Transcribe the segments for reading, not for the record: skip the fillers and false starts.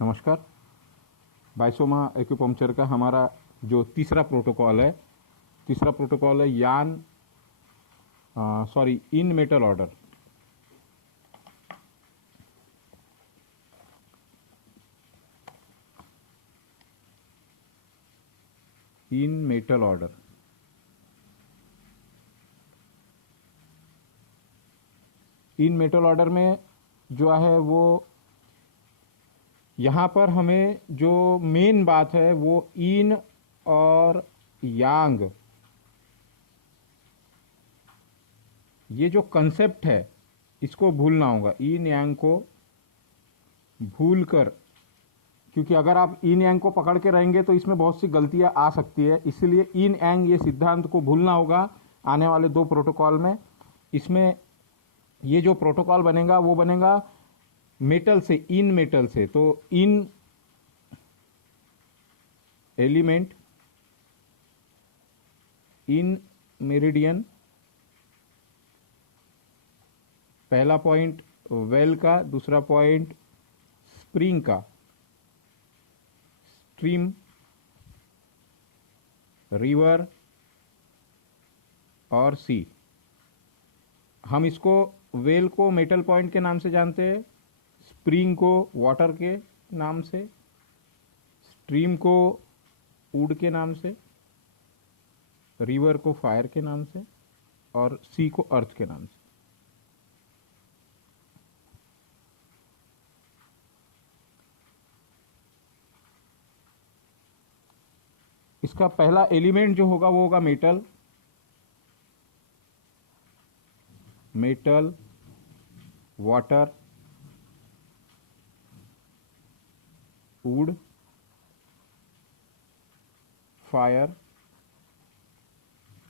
नमस्कार। बाइसोमा एक्यूपंक्चर का हमारा जो तीसरा प्रोटोकॉल है यान इन metal order. In metal order in metal order में जो है वो यहाँ पर हमें जो मेन बात है वो इन और यांग, ये जो कंसेप्ट है इसको भूलना होगा। इन यांग को भूलकर, क्योंकि अगर आप इन यांग को पकड़ के रहेंगे तो इसमें बहुत सी गलतियां आ सकती है, इसलिए इन यांग ये सिद्धांत को भूलना होगा आने वाले दो प्रोटोकॉल में। इसमें ये जो प्रोटोकॉल बनेगा वो बनेगा मेटल से, इन मेटल से। तो इन एलिमेंट, इन मेरिडियन, पहला पॉइंट वेल का, दूसरा पॉइंट स्प्रिंग का, स्ट्रीम, रिवर और सी। हम इसको वेल को मेटल पॉइंट के नाम से जानते हैं, स्प्रिंग को वाटर के नाम से, स्ट्रीम को वुड के नाम से, रिवर को फायर के नाम से और सी को अर्थ के नाम से। इसका पहला एलिमेंट जो होगा वो होगा metal. Metal, water, would, fire,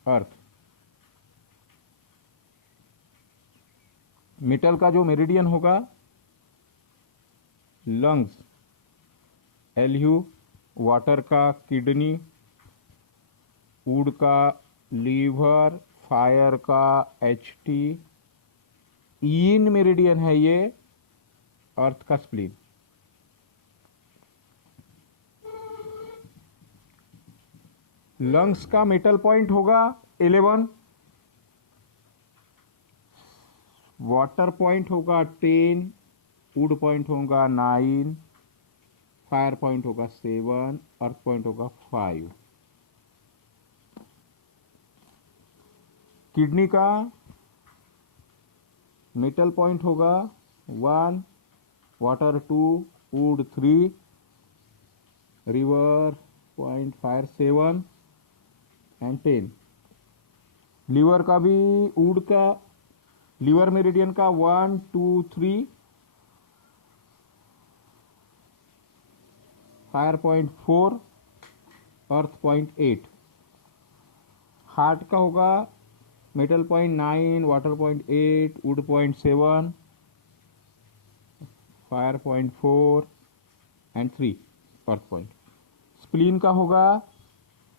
earth. Metal का जो मेरिडियन होगा लंग्स, एलयू, वाटर का किडनी, वुड का लीवर, फायर का एचटी, इन मेरिडियन है ये अर्थ का स्प्लीन। लंग्स का मेटल पॉइंट होगा 11, वाटर पॉइंट होगा 10, वुड पॉइंट होगा 9, फायर पॉइंट होगा 7, अर्थ पॉइंट होगा 5। किडनी का मेटल पॉइंट होगा 1, water 2, wood 3, river point, fire 7 and 10। Liver का भी, वुड का लीवर मेरिडियन का 1, 2, 3, फायर पॉइंट 4, अर्थ पॉइंट 8। हार्ट का होगा metal point 9, water point 8, would point 7, fire point 4 and 3, earth point. Spleen का होगा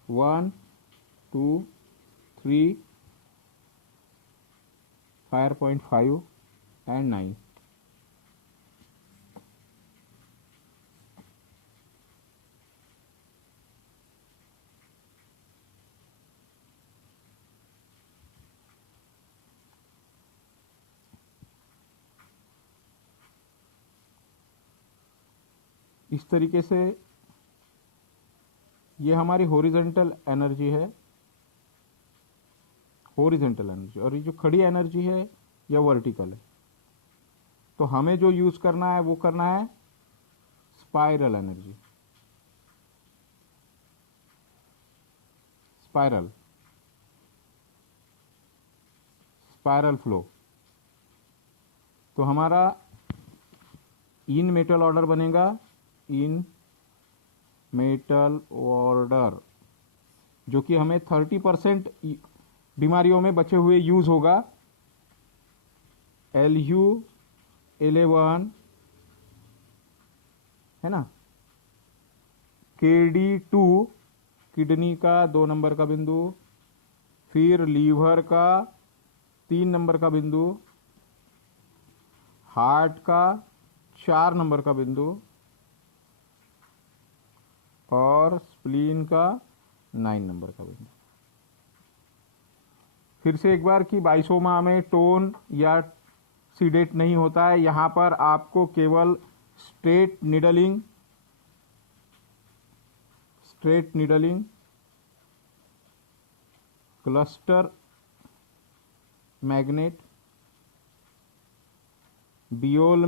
1, 2, 3, फायर पॉइंट 5 एंड 9। इस तरीके से ये हमारी हॉरिजॉन्टल एनर्जी है, हॉरिजॉन्टल एनर्जी। और ये जो खड़ी एनर्जी है यह वर्टिकल है। तो हमें जो यूज करना है वो करना है spiral energy, spiral, spiral flow. तो हमारा इन मेटल ऑर्डर बनेगा, इन मेटल ऑर्डर, जो कि हमें 30% बीमारियों में बचे हुए यूज होगा। LU 11 है ना, KD2 किडनी का 2 नंबर का बिंदु, फिर लीवर का 3 नंबर का बिंदु, हार्ट का 4 नंबर का बिंदु, और स्प्लीन का 9 नंबर का बिंदु। फिर से एक बार कि बाइसोमा में टोन या सीडेट नहीं होता है। यहाँ पर आपको केवल स्ट्रेट नीडलिंग क्लस्टर मैग्नेट बियोल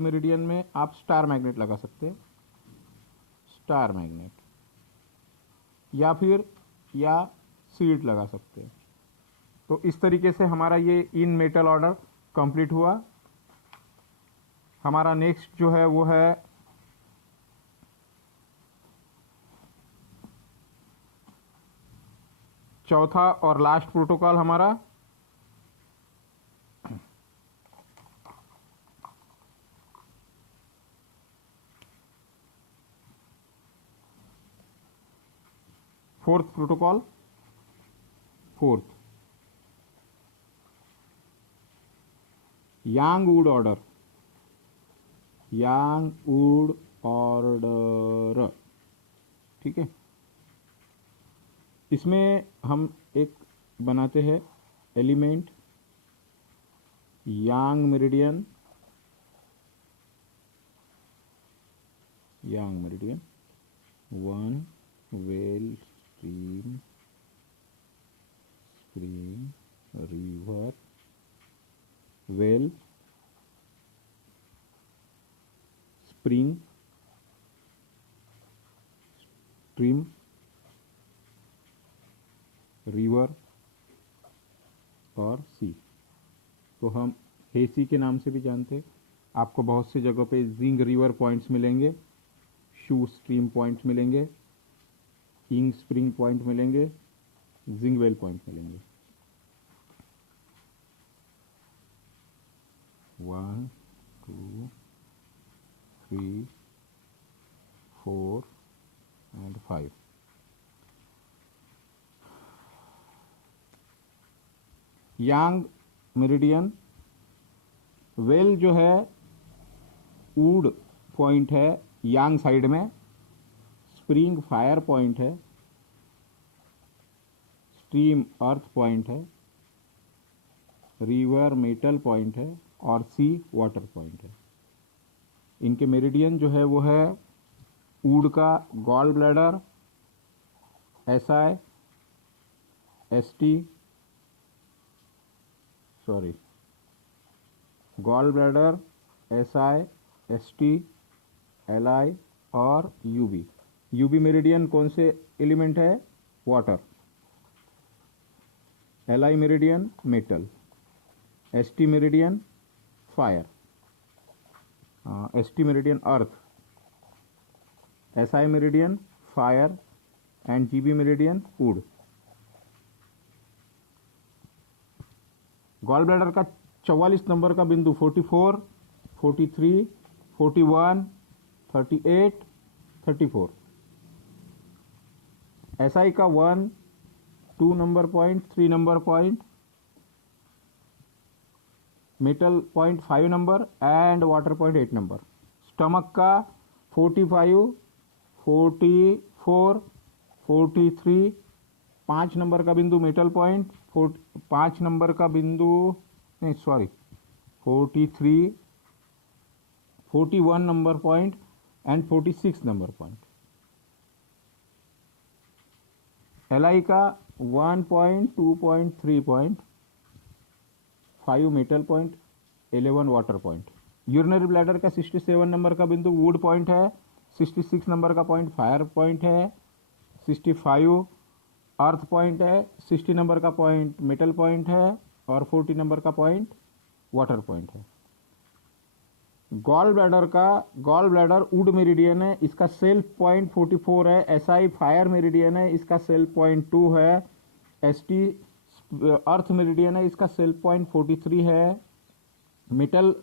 मेरिडियन में आप स्टार मैग्नेट लगा सकते हैं, स्टार मैग्नेट, या सीड लगा सकते हैं। तो इस तरीके से हमारा ये इन मेटल ऑर्डर कंप्लीट हुआ। हमारा नेक्स्ट जो है वो है चौथा और लास्ट प्रोटोकॉल हमारा fourth protocol, yang wood order, ठीक है। इसमें हम एक बनाते हैं element yang meridian, one well spring river well spring stream river और सी। तो हम हेसी के नाम से भी जानते हैं। आपको बहुत सी जगहों पे जिंग रिवर पॉइंट्स मिलेंगे, शू स्ट्रीम पॉइंट्स मिलेंगे, इंग स्प्रिंग पॉइंट मिलेंगे, जिंग वेल पॉइंट मिलेंगे। 1 2 3 4 and 5। यांग मेरिडियन वेल जो है वुड पॉइंट है यांग साइड में, स्प्रिंग फायर पॉइंट है, स्ट्रीम अर्थ पॉइंट है, रिवर मेटल पॉइंट है और सी वाटर पॉइंट है। इनके मेरिडियन जो है वो है वुड का gall bladder, gall bladder, SI, ST, LI और UB। UB मेरिडियन कौन से एलिमेंट है? Water. LI meridian metal, ST meridian fire, ST meridian earth, SI meridian fire and GB meridian wood. Gall bladder का 44 number का बिंदु 44, 43, 41, 38, 34। SI का 1, 2 number point, 3 number point, metal point 5 number and water point 8 number. Stomach का 45, 44, 43, 5 number का बिंदु metal point, 5 number का बिंदु 43, 41 number point and 46 number point. LI का 1 point, 2 point, 3 point, 5 metal point, 11 water point. Urinary bladder का 67 number का बिंदु would point है, 66 नंबर का पॉइंट फायर पॉइंट है, 65 अर्थ पॉइंट है, 60 नंबर का पॉइंट मेटल पॉइंट है और 40 नंबर का पॉइंट वाटर पॉइंट है। गॉल ब्लैडर वुड मेरिडियन है, इसका सेल्फ पॉइंट 44 है। SI फायर मेरिडियन है, इसका सेल्फ पॉइंट 2 है। ST अर्थ मेरिडियन है, इसका सेल्फ पॉइंट 43 है। मेटल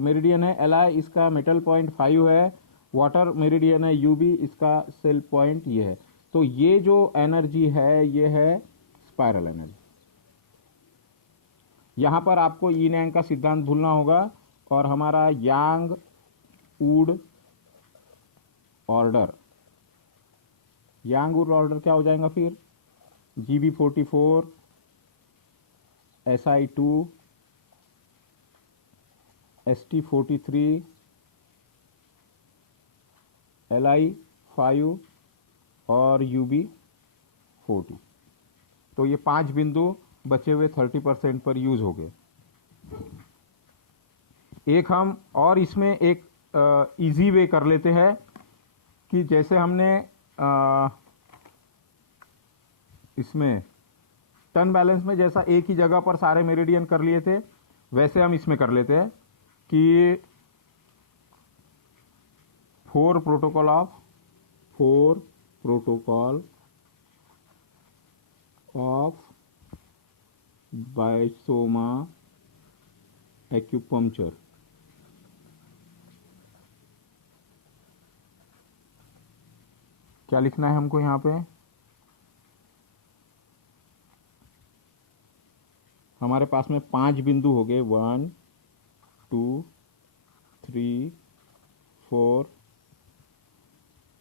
मेरिडियन है LI, इसका मेटल पॉइंट 5 है। वाटर मेरिडियन है UB, इसका सेल्फ पॉइंट ये है। तो ये जो एनर्जी है ये है स्पाइरल एनर्जी। यहाँ पर आपको यीन यांग का सिद्धांत भूलना होगा और हमारा yang wood order, yang wood order क्या हो जाएगा फिर, GB44, SI2, ST43, LI5 और UB40। तो ये 5 बिंदु बचे हुए 30% पर यूज हो गए। एक हम और इसमें एक इजी वे कर लेते हैं कि जैसे हमने इसमें टर्न बैलेंस में जैसा एक ही जगह पर सारे मेरिडियन कर लिए थे, वैसे हम इसमें कर लेते हैं कि 4 प्रोटोकॉल ऑफ बाइसोमा एक्यूपंक्चर। क्या लिखना है हमको यहाँ पे, हमारे पास में 5 बिंदु हो गए, 1 2 3 4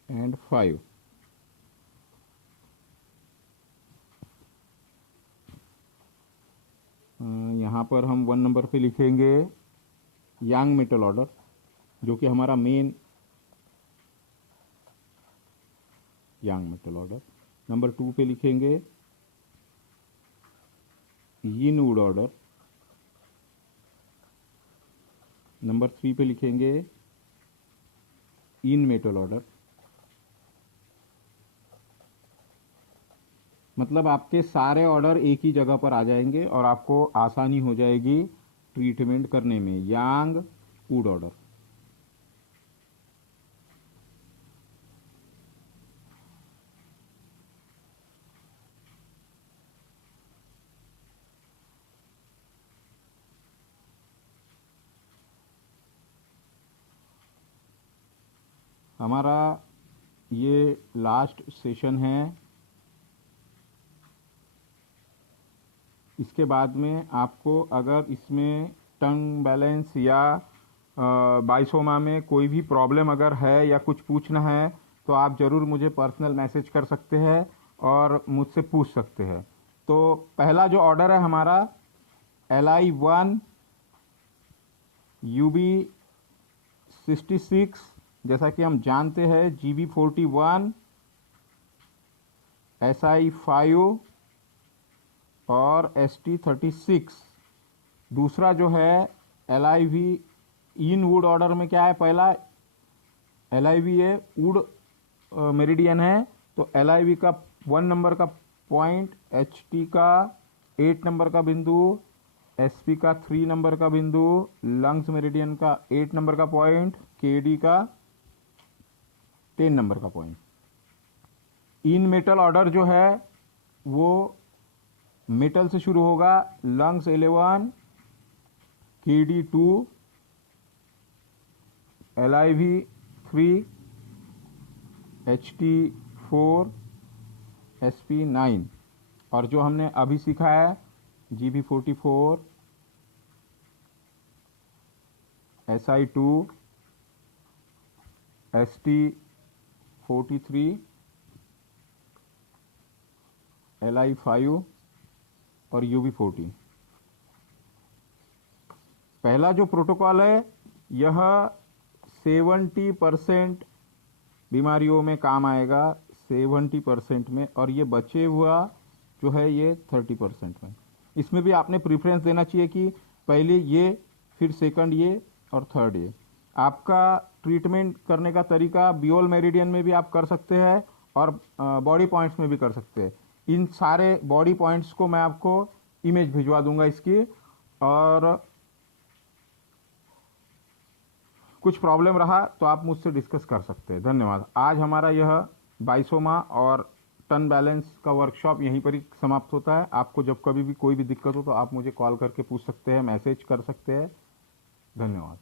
एंड 5। यहाँ पर हम 1 नंबर पे लिखेंगे यांग मेटल ऑर्डर, जो कि हमारा मेन यांग मेटल ऑर्डर। नंबर 2 पे लिखेंगे यिन वुड ऑर्डर। नंबर 3 पे लिखेंगे इन मेटल ऑर्डर। मतलब आपके सारे ऑर्डर एक ही जगह पर आ जाएंगे और आपको आसानी हो जाएगी ट्रीटमेंट करने में। यांग वुड ऑर्डर। हमारा ये लास्ट सेशन है। इसके बाद में आपको अगर इसमें टंग बैलेंस या बाइसोमा में कोई भी प्रॉब्लम अगर है या कुछ पूछना है तो आप ज़रूर मुझे पर्सनल मैसेज कर सकते हैं और मुझसे पूछ सकते हैं। तो पहला जो ऑर्डर है हमारा LI1 UB66, जैसा कि हम जानते हैं GB41 SI5 और ST36। दूसरा जो है LIV इन वुड ऑर्डर में क्या है, पहला LIV है वुड मेरिडियन है, तो LIV का 1 नंबर का पॉइंट, HT का 8 नंबर का बिंदु, SP का 3 नंबर का बिंदु, लंग्स मेरिडियन का 8 नंबर का पॉइंट, KD का 10 नंबर का पॉइंट। इन मेटल ऑर्डर जो है वो मेटल से शुरू होगा, lungs 11, KD 2, LIV 3, HT 4, SP 9। और जो हमने अभी सीखा है GB44, SI2, ST43, LI5 और UB40। पहला जो प्रोटोकॉल है यह 70% बीमारियों में काम आएगा, 70% में, और ये बचे हुआ जो है ये 30% में। इसमें भी आपने प्रेफरेंस देना चाहिए कि पहले ये, फिर सेकंड ये और थर्ड ये। आपका ट्रीटमेंट करने का तरीका बियोल मेरिडियन में भी आप कर सकते हैं और बॉडी पॉइंट्स में भी कर सकते हैं। इन सारे बॉडी पॉइंट्स को मैं आपको इमेज भिजवा दूंगा इसकी, और कुछ प्रॉब्लम रहा तो आप मुझसे डिस्कस कर सकते हैं। धन्यवाद। आज हमारा यह बाइसोमा और टर्न बैलेंस का वर्कशॉप यहीं पर ही समाप्त होता है। आपको जब कभी भी कोई भी दिक्कत हो तो आप मुझे कॉल करके पूछ सकते हैं, मैसेज कर सकते हैं। धन्यवाद।